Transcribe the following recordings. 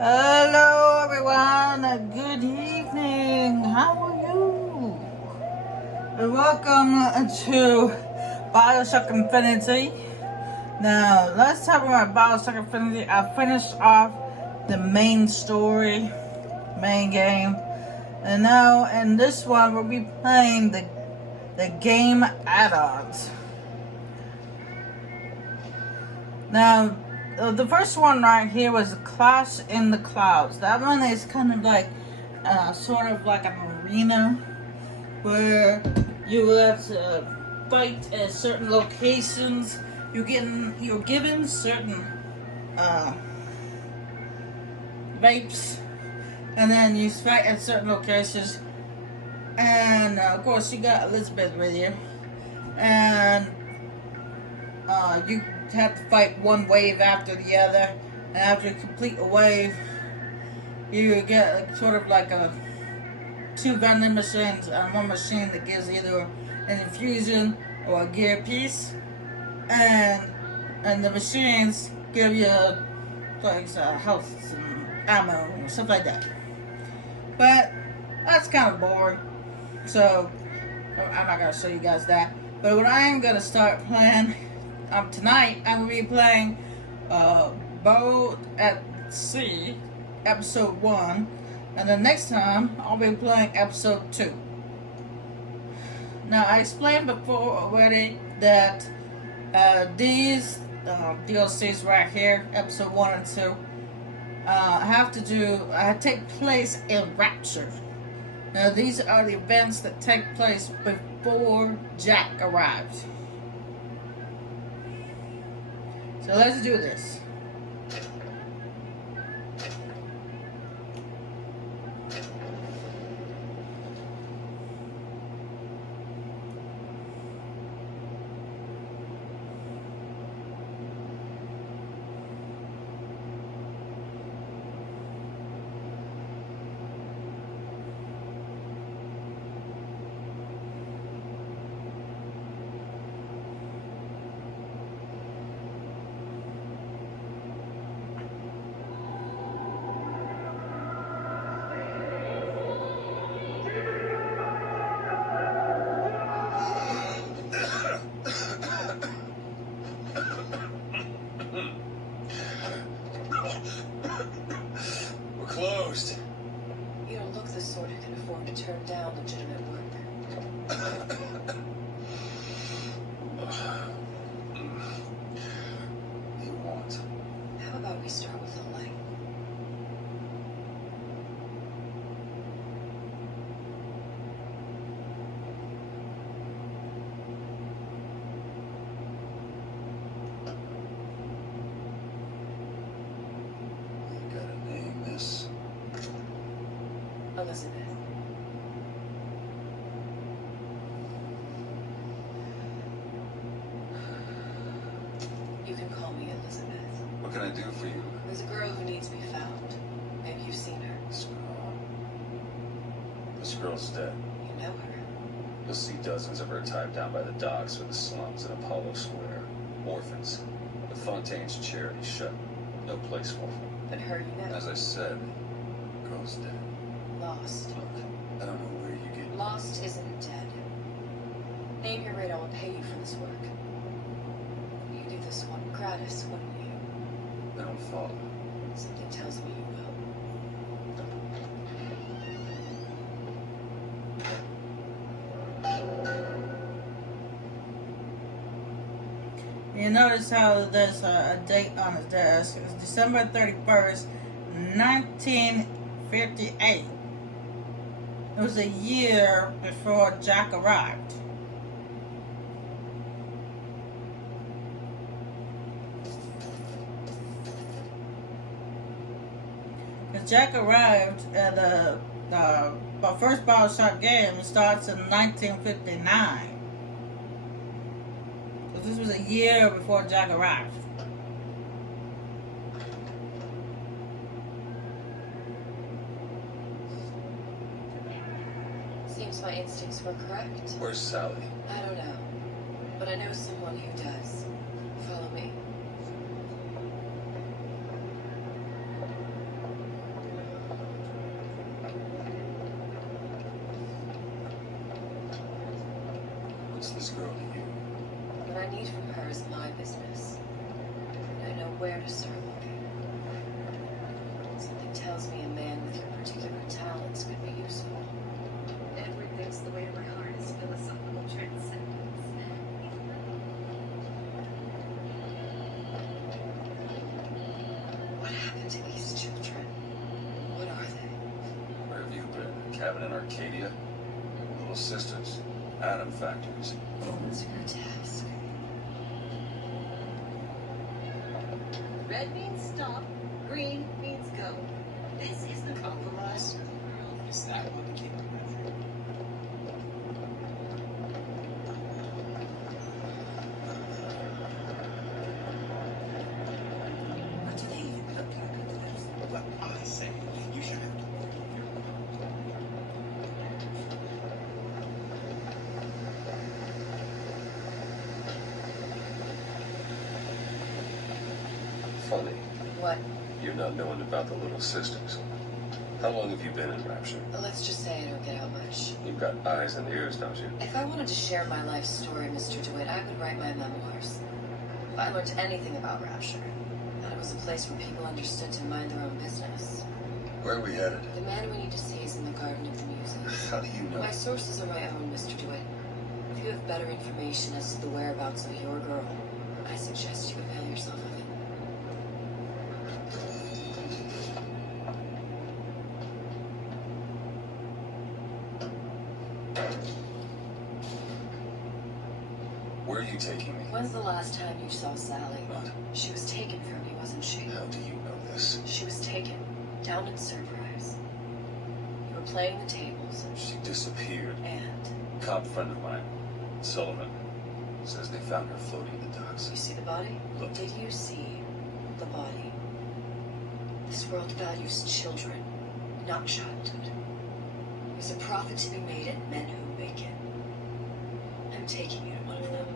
Hello, everyone. Good evening. How are you? And welcome to BioShock Infinity. Now, let's talk about BioShock Infinity. I finished off the main story, main game, and now in this one we'll be playing the game add-ons. Now, the first one right here was Clash in the Clouds. That one is kind of like, sort of like an arena where you will have to fight at certain locations. You're given certain vapes, and then you fight at certain locations. And of course, you got Elizabeth with you, and you have to fight one wave after the other, and after you complete a wave, you get sort of like two vending machines and one machine that gives either an infusion or a gear piece, and the machines give you like health and ammo and stuff like that. But that's kind of boring, so I'm not gonna show you guys that. But what I am gonna start playing tonight, I'm gonna be playing Boat at Sea, episode 1, and the next time I'll be playing episode 2. Now, I explained before already that these DLCs right here, episode 1 and 2, take place in Rapture. Now, these are the events that take place before Jack arrives. So let's do this. We're closed. You don't look the sort who can afford to turn down legitimate work. You want? How about we start with a light? You gotta name this. Elizabeth. You can call me Elizabeth. What can I do for you? There's a girl who needs to be found. Maybe you've seen her. This girl. This girl's dead. You know her. You'll see dozens of her tied down by the docks or the slums in Apollo Square. Orphans. The Fontaine's charity shut. No place for them. But her you know. As I said, the girl's dead. Lost. Look, I don't know where you get... Lost isn't dead. Name your rate, I will pay you for this work. You do this one gratis, wouldn't you? I don't follow. Something tells me you will. You notice how there's a date on his desk. It's December 31st, 1958. It was a year before Jack arrived. Because Jack arrived at the first BioShock game starts in 1959. So this was a year before Jack arrived. Seems my instincts were correct. Where's Sally? I don't know, but I know someone who does. Follow me. this girl to you? What I need from her is my business. And I know where to start looking. Something tells me a man with your particular talents could be useful. Edward thinks the way to my heart is philosophical transcendence. What happened to these children? What are they? Where have you been? Cabin in Arcadia? Your little sisters? Atom factories? What's your task? Red means stop, green means go. This is the compromise. Is that what became the measure? What do they even look like under this? Well, I say, you should have to work Funny, What? you're not knowing about the little sisters. How long have you been in Rapture? Let's just say I don't get out much. You've got eyes and ears, don't you? If I wanted to share my life story, Mr. DeWitt, I would write my memoirs. If I learned anything about Rapture, that it was a place where people understood to mind their own business. Where are we headed? The man we need to see is in the Garden of the Muses. How do you know? My sources are my own, Mr. DeWitt. If you have better information as to the whereabouts of your girl, I suggest you avail yourself of it. Where are you taking me? When's the last time you saw Sally? What? She was taken from me, wasn't she? How do you know this? She was taken, down at Surprise. You were playing the tables, She disappeared. and A cop friend of mine, Sullivan, says they found her floating in the docks. you see the body? Look. Did you see the body? This world values children, not childhood. There's a profit to be made at men who make it. I'm taking you to one of them.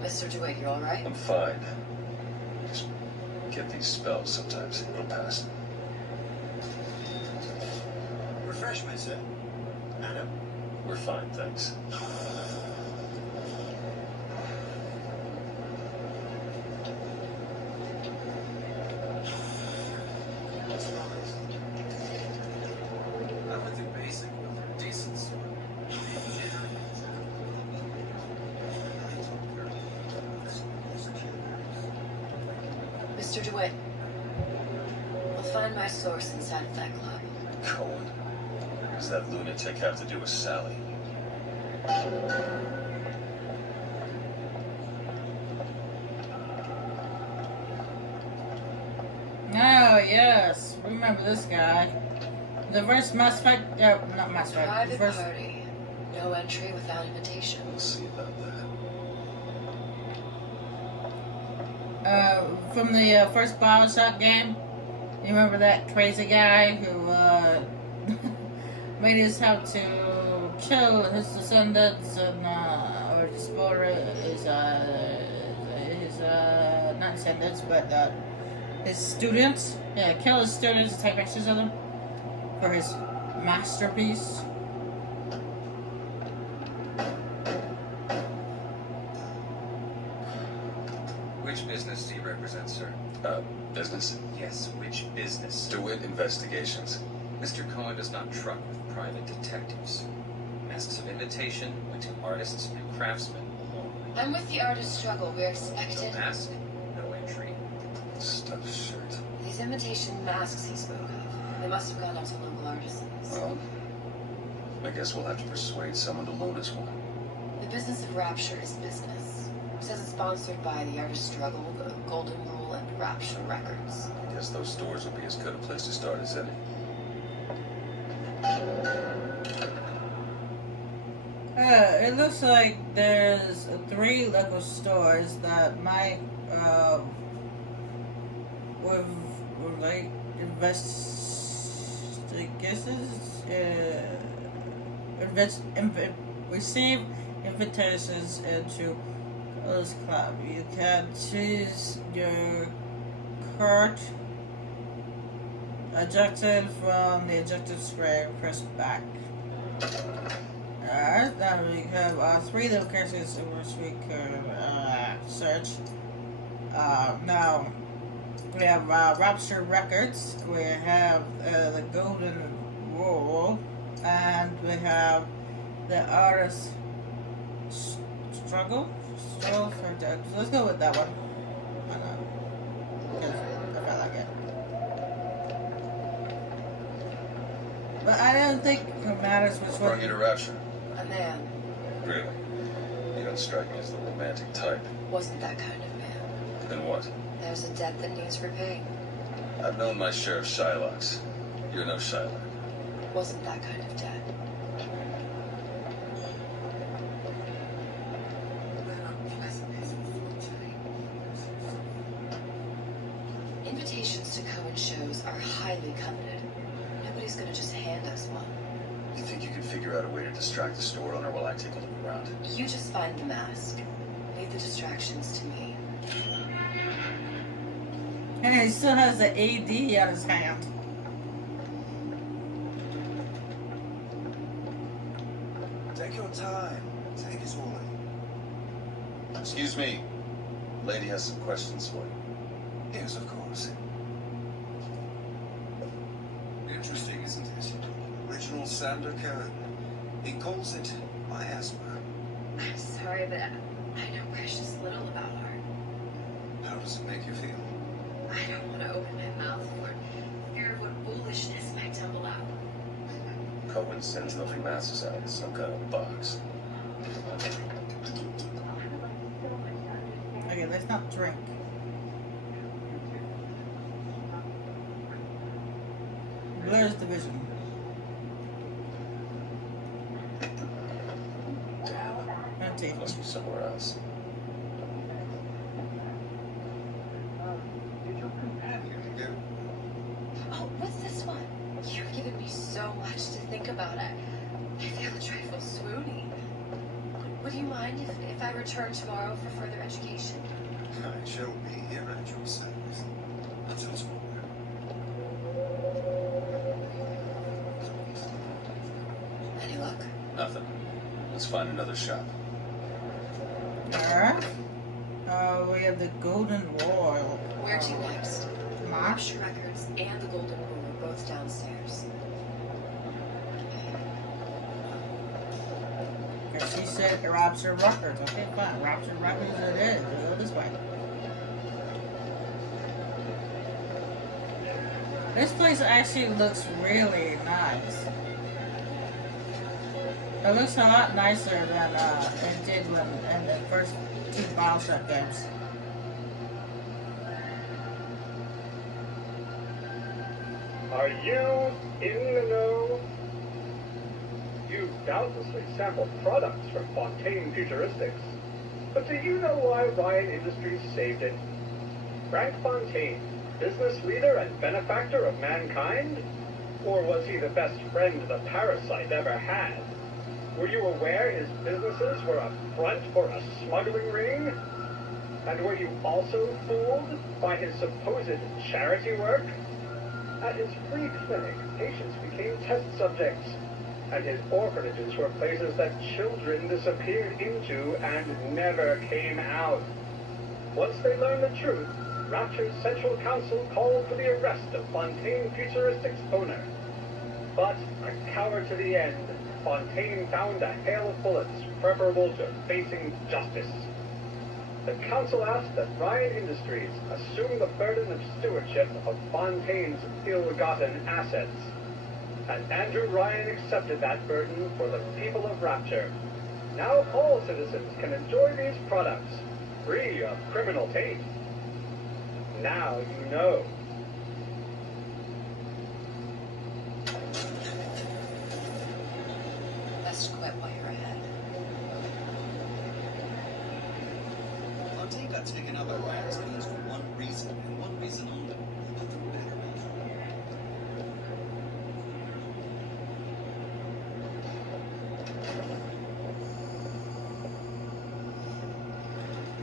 Mr. DeWitt, you're all right? I'm fine. Just get these spells sometimes. It'll pass. refreshments, sir. Adam? We're fine, thanks. I went through basic with a decent sort. Mr. DeWitt, we'll find my source inside of that club. Cohen. What does that lunatic have to do with Sally? Oh, yes. Remember this guy. The first Mass Effect, not Mass Effect, the Private first, party. No entry without invitation. We'll see about that. from the first BioShock game. You remember that crazy guy who, made us have to kill his descendants and, or explore his, not descendants, but, his students. Yeah, kill his students and take pictures of them for his masterpiece. Which business do you represent, sir? Business? Yes, which business? DeWitt Investigations. Mr. Cohen does not truck with private detectives. Masks of invitation went to artists and craftsmen alone. I'm with the artist struggle. We're No expected. mask, no entry. Stuffed shirt. These imitation masks he spoke of, they must have gone out to local artisans. Well, I guess we'll have to persuade someone to loan us one. The business of Rapture is business. It says it's sponsored by the artist struggle, the Golden Rule, and Rapture Records. I guess those stores will be as good a place to start as any. It looks like there's 3 local stores that might, with like investigations, receive invitations into this club. You can choose your card ejected from the ejected square and press back. Alright, now we have 3 locations in which we could search. Now, we have Rapture Records, we have the Golden Rule, and we have the Artist Struggle. So let's go with that one. Why not? Because I felt like it. But I don't think it matters which Brought one. you to Rapture. A man. Really? You don't strike me as the romantic type. Wasn't that kind of man. Then what? There's a debt that needs repaying. I've known my share of Shylocks. You're no Shylock. Wasn't that kind of debt. Invitations to Cohen shows are highly coveted. Nobody's gonna just hand us one. You think you could figure out a way to distract the store owner while I take a look around? You just find the mask. Leave the distractions to me. And he still has the AD on his hand. Take your time. Take it all in. Excuse me. Lady has some questions for you. Yes, of course. Interesting, isn't it? Original Sander Cohen. He calls it miasma. I'm sorry, but I know precious little about art. How does it make you feel? I don't want to open my mouth for fear of what foolishness might tumble out. Cohen sends lovely masses out in some kind of box. Okay, let's not drink. Blur's division. Damn. Empty. Must be somewhere else. Did your companion go? Oh, what's this one? You've given me so much to think about. I feel a trifle swoony. Would you mind if I return tomorrow for further education? I shall be here at your service. Until tomorrow. Any luck? Nothing. Let's find another shop. Alright. We have the Golden Royal. Where to next? Marsh. Rapture Records and the Golden Rule are both downstairs. Okay, she said Rapture Records. Okay, fine. Rapture Records it is. We go this way. This place actually looks really nice. It looks a lot nicer than it did when in the first 2 BioShock games. Are you in the know? You've doubtlessly sampled products from Fontaine Futuristics. But do you know why Ryan Industries saved it? Frank Fontaine, business leader and benefactor of mankind? Or was he the best friend the parasite ever had? Were you aware his businesses were a front for a smuggling ring? And were you also fooled by his supposed charity work? At his free clinic, patients became test subjects, and his orphanages were places that children disappeared into and never came out. Once they learned the truth, Rapture's Central Council called for the arrest of Fontaine Futuristics' owner. But, a coward to the end, Fontaine found a hail of bullets preferable to facing justice. The council asked that Ryan Industries assume the burden of stewardship of Fontaine's ill-gotten assets. And Andrew Ryan accepted that burden for the people of Rapture. Now all citizens can enjoy these products, free of criminal taint. Now you know. Best quit while you're ahead. Fontaine got taken out by Ryan's goons for one reason, and one reason only. Nothing better.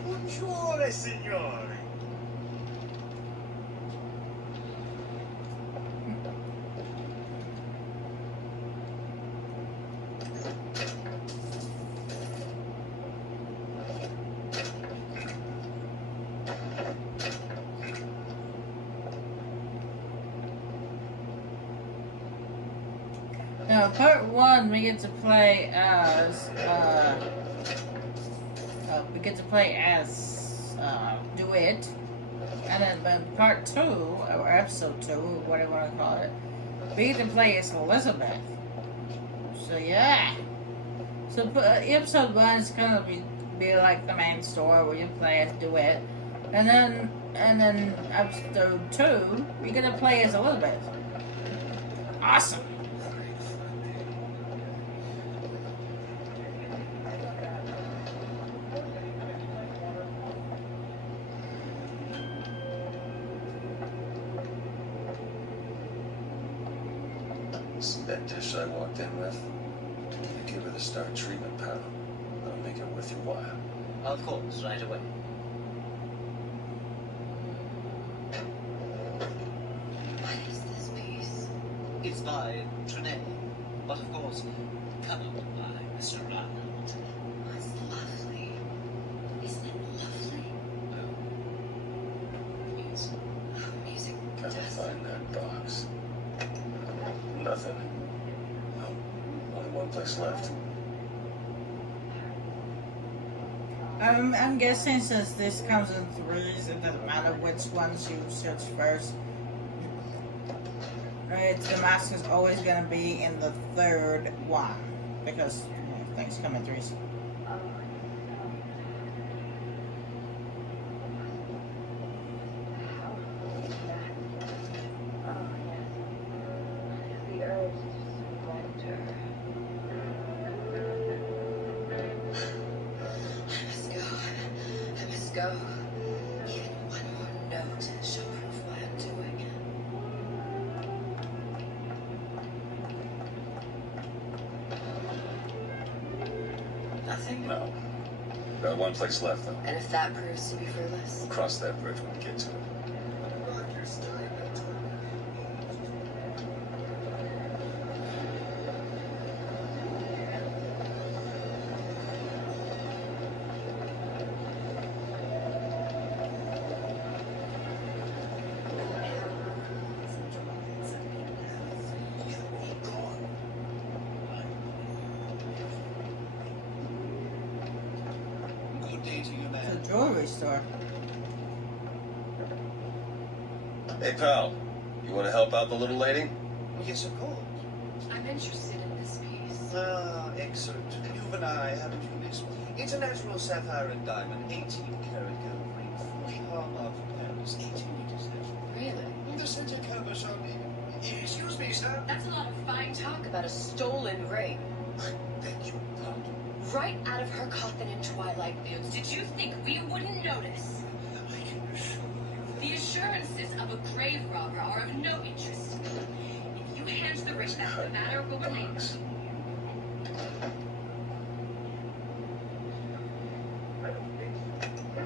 Buongiorno, signori. Now, part 1, we get to play as, Duet. And then part 2, or episode 2, whatever you want to call it, we get to play as Elizabeth. So, yeah. So, episode 1 is going to be like the main story where you play as Duet. And then episode 2, we get to play as Elizabeth. Awesome. This is that dish I walked in with. You give her the star treatment, pal. That'll make it worth your while. Of course, right away. What is this piece? It's by Trine, but of course, covered by Mr. Ronald. It's lovely. Isn't it lovely? Please. Oh, music Gotta does. find that box. Nothing. No. Only one place left. I'm guessing since this comes in 3s, it doesn't matter which ones you search first. Right, the mask is always going to be in the 3rd one because things come in 3s. I must go. Even one more note shall prove what I'm doing. Nothing? No. Got one place left, though. And if that proves to be fruitless? We'll cross that bridge when we get to it. Good day to you, It's a man. jewelry store. Hey, pal. You want to help out the little lady? Yes, of course. I'm interested in this piece. Ah, excellent. You and I haven't you this? It's a natural sapphire and diamond, 18-karat gold ring, fresh hallmark from Paris, 18 meters left. Really? The center covers on the... Excuse me, sir. That's a lot of fine talk about a stolen ring. I beg your pardon. Right out of her coffin in Twilight Fields. Did you think we wouldn't notice? I can assure you. The assurances of a grave robber are of no interest. If you hand the ring back, the matter will remain.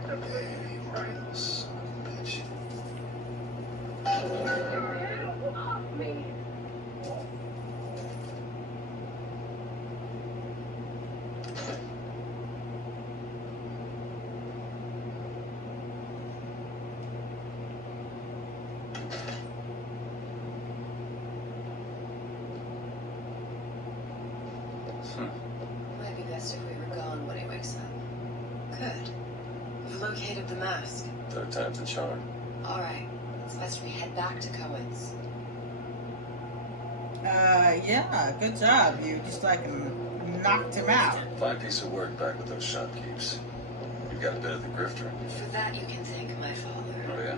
Hey, real son of a bitch. Might be best if we were gone when he wakes up. Good. We've located the mask. Third time's a charm. Alright. It's best we head back to Cohen's. Yeah, good job. You just like knocked him out. Fine piece of work back with those shopkeepers. You've got a bit of the grifter. For that you can thank my father. Oh, yeah?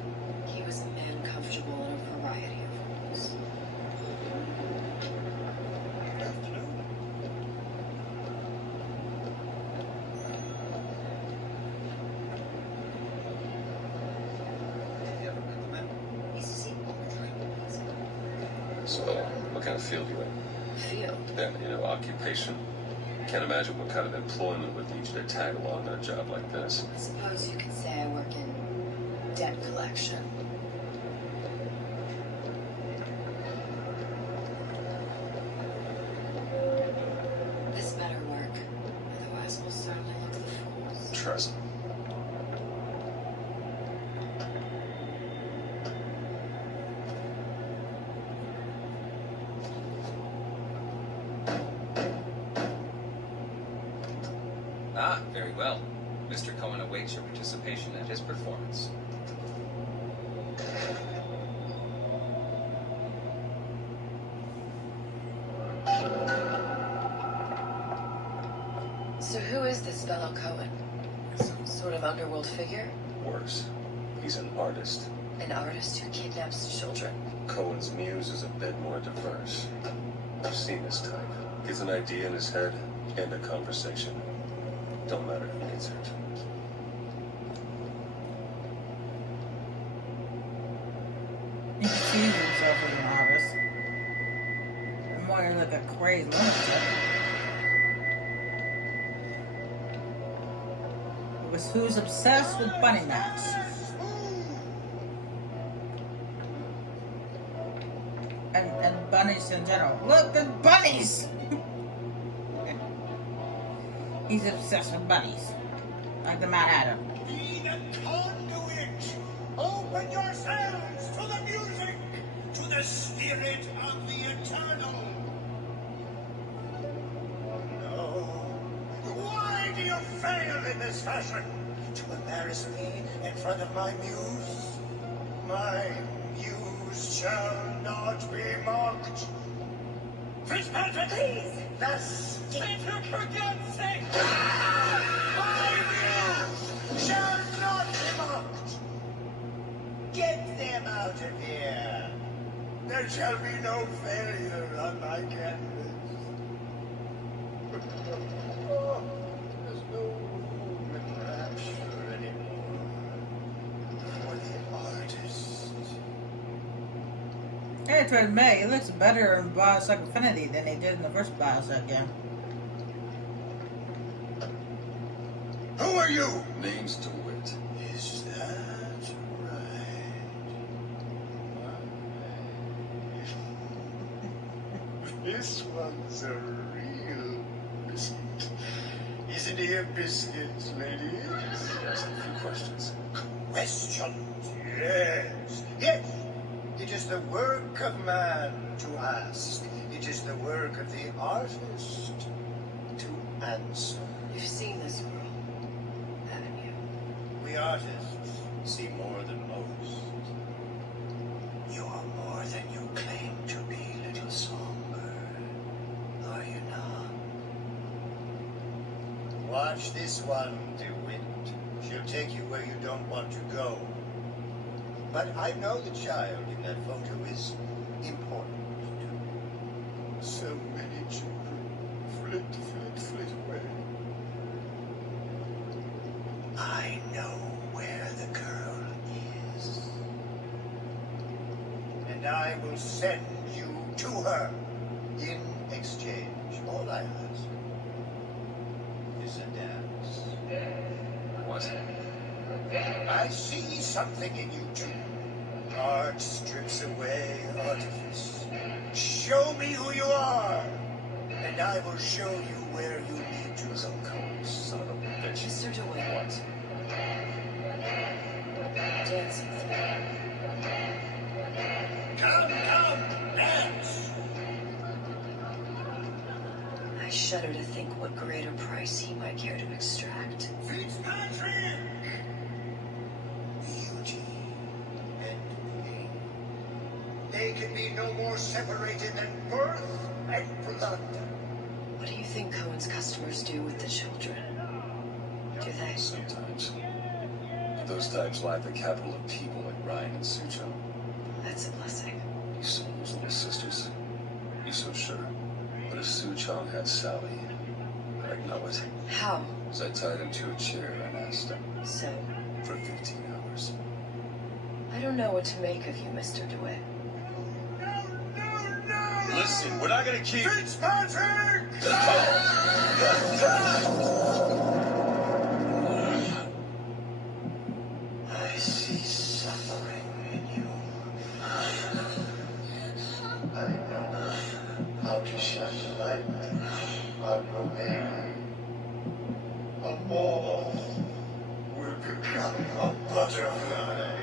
He was a man comfortable in a variety of roles. Good afternoon. You ever met the man? He's a sequel. So, what kind of field you in? Field. Then, occupation. Can't imagine what kind of employment would lead you to tag along on a job like this. I suppose you could say I work in debt collection. This better work. Otherwise we'll certainly look the fools. Trust me. Very well. Mr. Cohen awaits your participation at his performance. So who is this fellow Cohen? Some sort of underworld figure? Worse, he's an artist. An artist who kidnaps children? Cohen's muse is a bit more diverse. I've seen this type. Gets an idea in his head, end a conversation. Don't matter who gets hurt. He sees himself as an artist. More like a crazy lunatic. Who's obsessed with bunny masks. And bunnies in general. Look, there's bunnies! He's obsessed with bunnies. Like the Mad Hatter. Be the conduit! Open yourselves to the music! To the spirit of the eternal! No. Why do you fail in this fashion? To embarrass me in front of my muse? My muse shall not be mocked. Fitzpatrick! Please! Thus, for God's sake! My muse shall not be mocked! Get them out of here! There shall be no failure on my canvas. Oh, there's no room in rapture anymore for the artist. I have to admit, he looks better in BioShock Infinity than he did in the first BioShock game. Who are you? Name's DeWitt. Is that right? This one's a real biscuit. Isn't he a biscuit, ladies? Ask a few questions. Questions, yes. Yes. It is the work of man to ask. It is the work of the artist to answer. You've seen this world, haven't you? We artists see more than most. You are more than you claim to be, little songbird. Are you not? Watch this one, DeWitt. She'll take you where you don't want to go. But I know the child in that photo is important to me. So many children flit away. I know where the girl is. And I will send you to her in exchange. All I ask is a dance. What? I see something in you two. Art strips away artifice. Show me who you are, and I will show you where you need to go. Cohen, son of a bitch. Mr. DeWitt. What? Dance with me. Come, dance! I shudder to think what greater price he might care to extract. Fitzpatrick! Beauty and pain. They can be no more separated than birth and blood. What do you think Cohen's customers do with the children? Do they? Sometimes. But those types lack the capital of people like Ryan and Sucho. That's a blessing. You saw those little sisters. You so sure. But if Su Chong had Sally, I'd know it. How? As I tied him to a chair and asked him So, for 15 hours. I don't know what to make of you, Mr. DeWitt. No! Listen, we're not gonna keep... Fitzpatrick! I see suffering in you. I know how to shine the light on your baby. A moth will become a butterfly.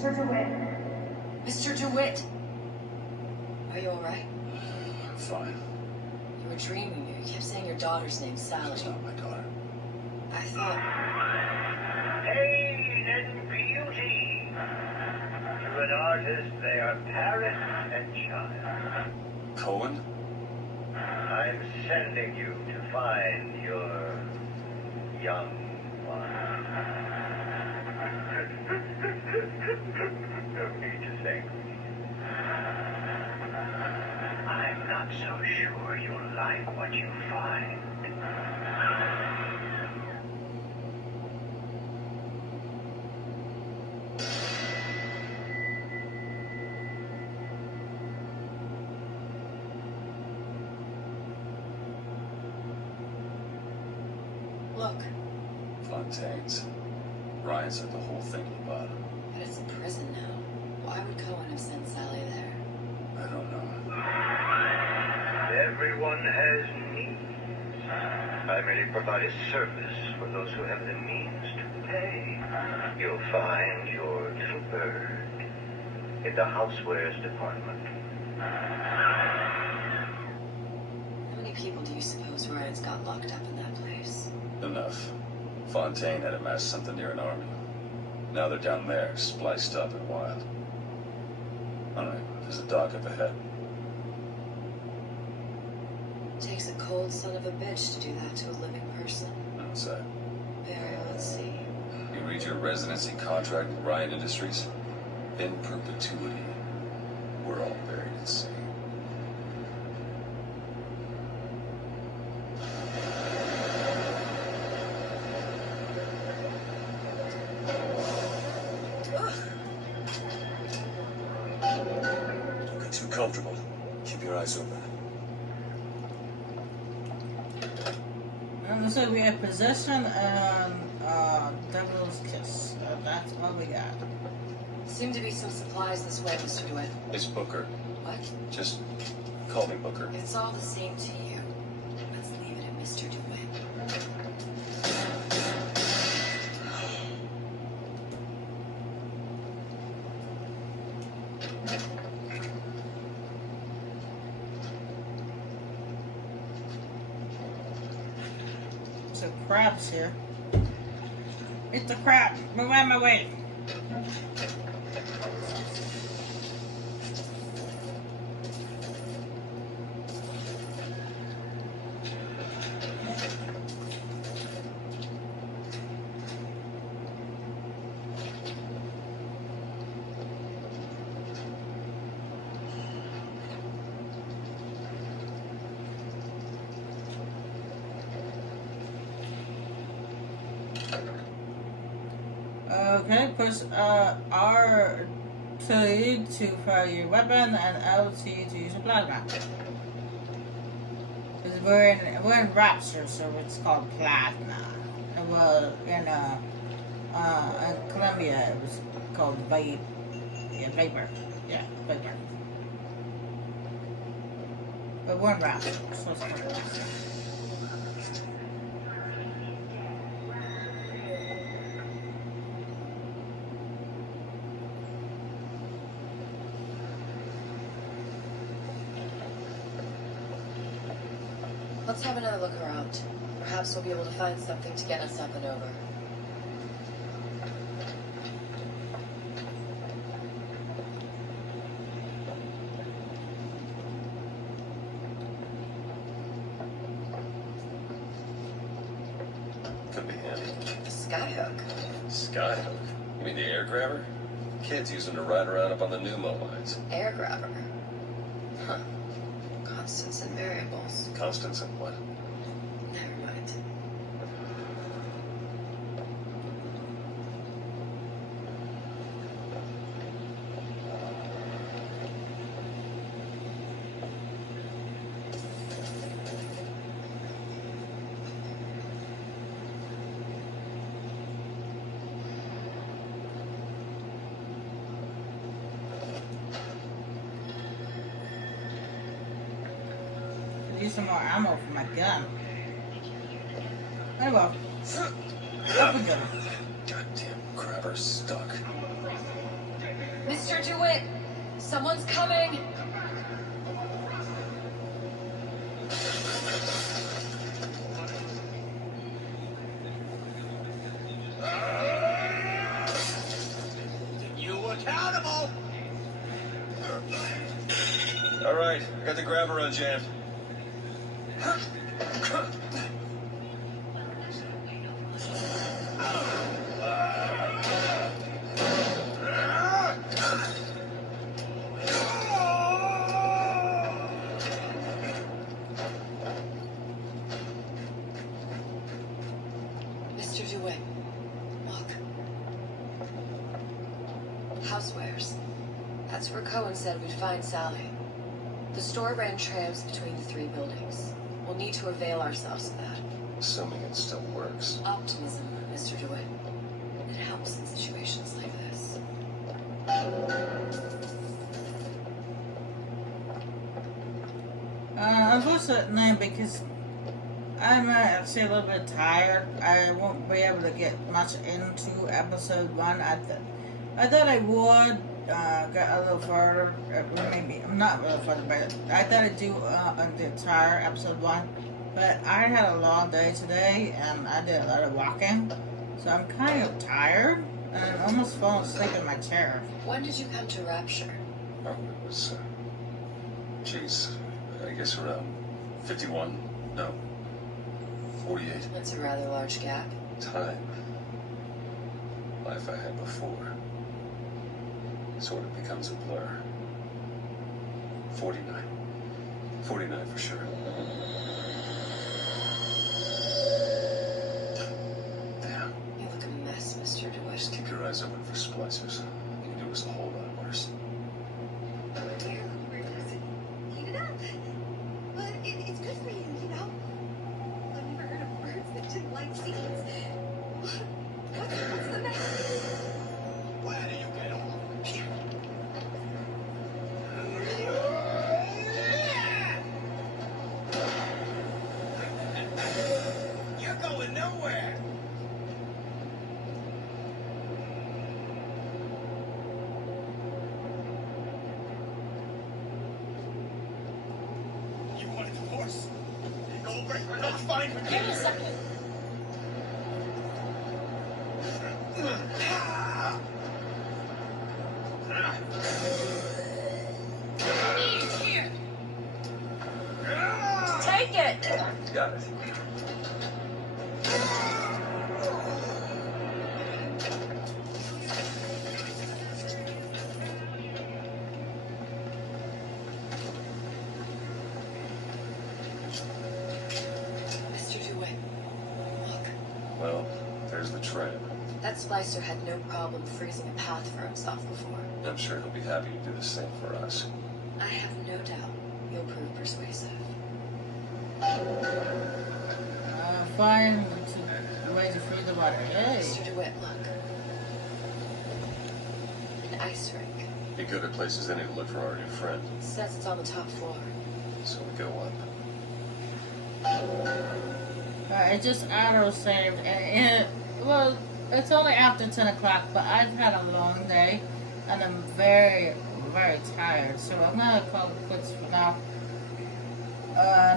Mr. DeWitt. Mr. DeWitt! Are you alright? I'm fine. You were dreaming. You kept saying your daughter's name, Sally. She's not my daughter. I thought... Pain and beauty. To an artist, they are parent and child. Cohen? I'm sending you to find your young one. No need to thank me. I'm not so sure you'll like what you find. Look, Fontaine's. Ryan said the whole thing about him. but it's a prison now. Why would Cohen have sent Sally there? I don't know. Everyone has needs. I merely provide a service for those who have the means to pay. You'll find your little bird in the housewares department. How many people do you suppose Ryan's got locked up in that place? Enough. Fontaine had amassed something near an army. Now they're down there, spliced up and wild. Alright, there's a dock up ahead. Takes a cold son of a bitch to do that to a living person. Outside. Burial at sea. You read your residency contract with Ryan Industries? In perpetuity. We're all buried at sea. Don't get too comfortable. Keep your eyes open. And looks like we have Possession and Devil's Kiss. That's all we got. Seem to be some supplies this way, Mr. DeWitt. It's Booker. What? Just call me Booker. It's all the same to you. Let's leave it at Mr. DeWitt. So crabs here. It's the crab. Move out of my way. Okay, push R to fire your weapon and LT to use a plasma. Because we're in Rapture, so it's called plasma. And well, in Columbia, it was called vapor. Yeah, vapor. But we're in Rapture, so it's called Rapture. Let's have another look around. Perhaps we'll be able to find something to get us up and over. Could be handy. A skyhook. Skyhook? You mean the air grabber? Kids use them to ride around up on the pneumo lines. Air grabber. Huh. Constants and variables. Constants and what? Never mind. Use some more ammo for my gun. Oh well. Up we go. Goddamn crabber's stuck. Mr. DeWitt, someone's coming. You accountable! All right, got the grabber unjammed. Mr. DeWitt, look. Housewares. That's where Cohen said we'd find Sally. The store ran trams between the three buildings. We'll need to avail ourselves of that. Assuming it still works. Optimism, Mr. DeWitt. It helps in situations like this. Unfortunately, because I'm actually a little bit tired, I won't be able to get much into episode 1. I thought I would get a little further, maybe, not a little further, but I thought I'd do the entire episode 1. But I had a long day today, and I did a lot of walking, so I'm kind of tired, and I'm almost falling asleep in my chair. When did you come to Rapture? Oh, it was, geez, I guess around 51, no, 48. That's a rather large gap. Time. Life I had before sort of becomes a blur. 49. 49 for sure. Damn. You look a mess, Mr. DeWitt. Just keep your eyes open for splicers. You can do us a whole lot worse. Clean it up. But it's good for you, you know? I've never heard of birds that didn't like seeds. What's the matter? Where do you get all You're going nowhere! You want a divorce? Go away. That's fine with Give me a second. Here. Take it. Got it. Mr. DeWitt, look. Well, there's the tram. That splicer had no problem freezing a path for himself before. I'm sure he'll be happy to do the same for us. I have no doubt you'll prove persuasive. Find a way to free the water. Yay! Mr. DeWitt, look. An ice rink. Be good at places they need to look for our new friend. It says it's on the top floor. So we go up. It just auto-saved, and well, it's only after 10 o'clock, but I've had a long day, and I'm very, very tired, so I'm gonna call it quits for now.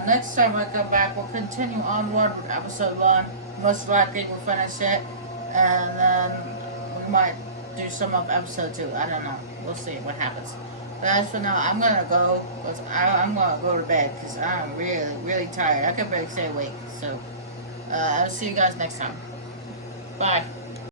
Next time I come back, we'll continue onward with episode 1. Most likely we'll finish it, and then we might do some of episode 2. I don't know. We'll see what happens. But as for now, I'm gonna go. I'm gonna go to bed because I'm really, really tired. I can barely stay awake. So I'll see you guys next time. Bye.